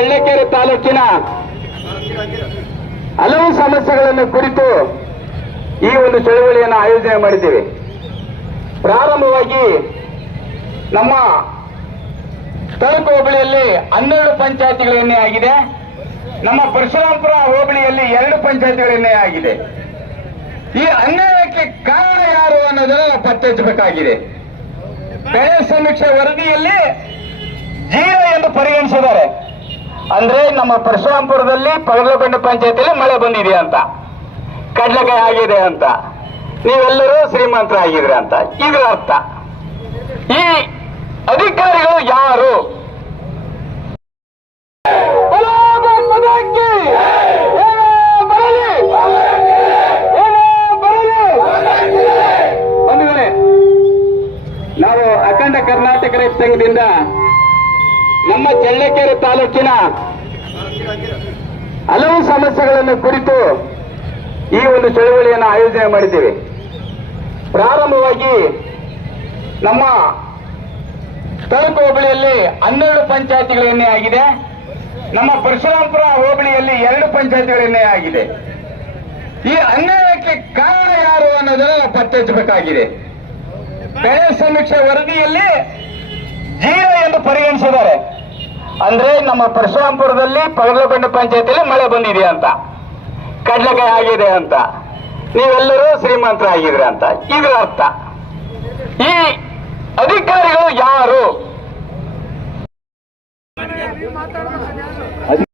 ಚಳ್ಳಕೆರೆ ತಾಲೂಕಿನ ಹಲವು ಸಮಸ್ಯೆಗಳನ್ನು ಕುರಿತು ಈ ಒಂದು ಚಳವಳಿಯನ್ನು ಆಯೋಜನೆ ಮಾಡಿದ್ದೇವೆ. ಪ್ರಾರಂಭವಾಗಿ ನಮ್ಮ ತಾಲೂಕು ಹೋಬಳಿಯಲ್ಲಿ 12 ಪಂಚಾಯತಿಗಳ ಎಣ್ಣೆ ಆಗಿದೆ. ನಮ್ಮ ಪರಶುರಾಂಪುರ ಹೋಬಳಿಯಲ್ಲಿ 2 ಪಂಚಾಯತಿಗಳ ಎಣ್ಣೆ ಆಗಿದೆ. ಈ ಅನ್ಯಾಯಕ್ಕೆ ಕಾರಣ ಯಾರು ಅನ್ನೋದನ್ನು ಪತ್ತೆ ಹಚ್ಚಬೇಕಾಗಿದೆ. ಬೆಳೆ ಸಮೀಕ್ಷೆ ವರದಿಯಲ್ಲಿ 0 ಎಂದು ಪರಿಗಣಿಸಿದ್ದಾರೆ. ಅಂದ್ರೆ ನಮ್ಮ ಪರಶುರಾಂಪುರದಲ್ಲಿ ಪಗಲಬಂಡೆ ಪಂಚಾಯತಿಯಲ್ಲಿ ಮಳೆ ಬಂದಿದೆ ಅಂತ, ಕಡ್ಲೆಕಾಯಿ ಆಗಿದೆ ಅಂತ, ನೀವೆಲ್ಲರೂ ಶ್ರೀಮಂತರಾಗಿದ್ರೆ ಅಂತ ಇದರ ಅರ್ಥ. ಈ ಅಧಿಕಾರಿಗಳು ಯಾರು? ನಾವು ಅಖಂಡ ಕರ್ನಾಟಕ ರೈತ ಸಂಘದಿಂದ ನಮ್ಮ ಚಳ್ಳಕೆರೆ ತಾಲೂಕಿನ ಹಲವು ಸಮಸ್ಯೆಗಳನ್ನು ಕುರಿತು ಈ ಒಂದು ಚಳವಳಿಯನ್ನು ಆಯೋಜನೆ ಮಾಡಿದ್ದೇವೆ. ಪ್ರಾರಂಭವಾಗಿ ನಮ್ಮ ತಾಲೂಕು ಹೋಬಳಿಯಲ್ಲಿ 12 ಪಂಚಾಯತಿಗಳ ಎಣ್ಣೆ ಆಗಿದೆ. ನಮ್ಮ ಪರಶುರಾಂಪುರ ಹೋಬಳಿಯಲ್ಲಿ 2 ಪಂಚಾಯತಿಗಳ ಎಣ್ಣೆ ಆಗಿದೆ. ಈ ಅನ್ಯಾಯಕ್ಕೆ ಕಾರಣ ಯಾರು ಅನ್ನೋದನ್ನು ಪತ್ತೆ ಹಚ್ಚಬೇಕಾಗಿದೆ. ಬೆಳೆ ಸಮೀಕ್ಷೆ ವರದಿಯಲ್ಲಿ 0 ಎಂದು ಪರಿಗಣಿಸಿದ್ದಾರೆ. ಅಂದ್ರೆ ನಮ್ಮ ಪರಶುರಾಂಪುರದಲ್ಲಿ ಪಗಲಬಂಡೆ ಪಂಚಾಯತಿಯಲ್ಲಿ ಮಳೆ ಬಂದಿದೆ ಅಂತ, ಕಡ್ಲೆಕಾಯಿ ಆಗಿದೆ ಅಂತ, ನೀವೆಲ್ಲರೂ ಶ್ರೀಮಂತರಾಗಿದ್ರೆ ಅಂತ ಇದರ ಅರ್ಥ. ಈ ಅಧಿಕಾರಿಗಳು ಯಾರು?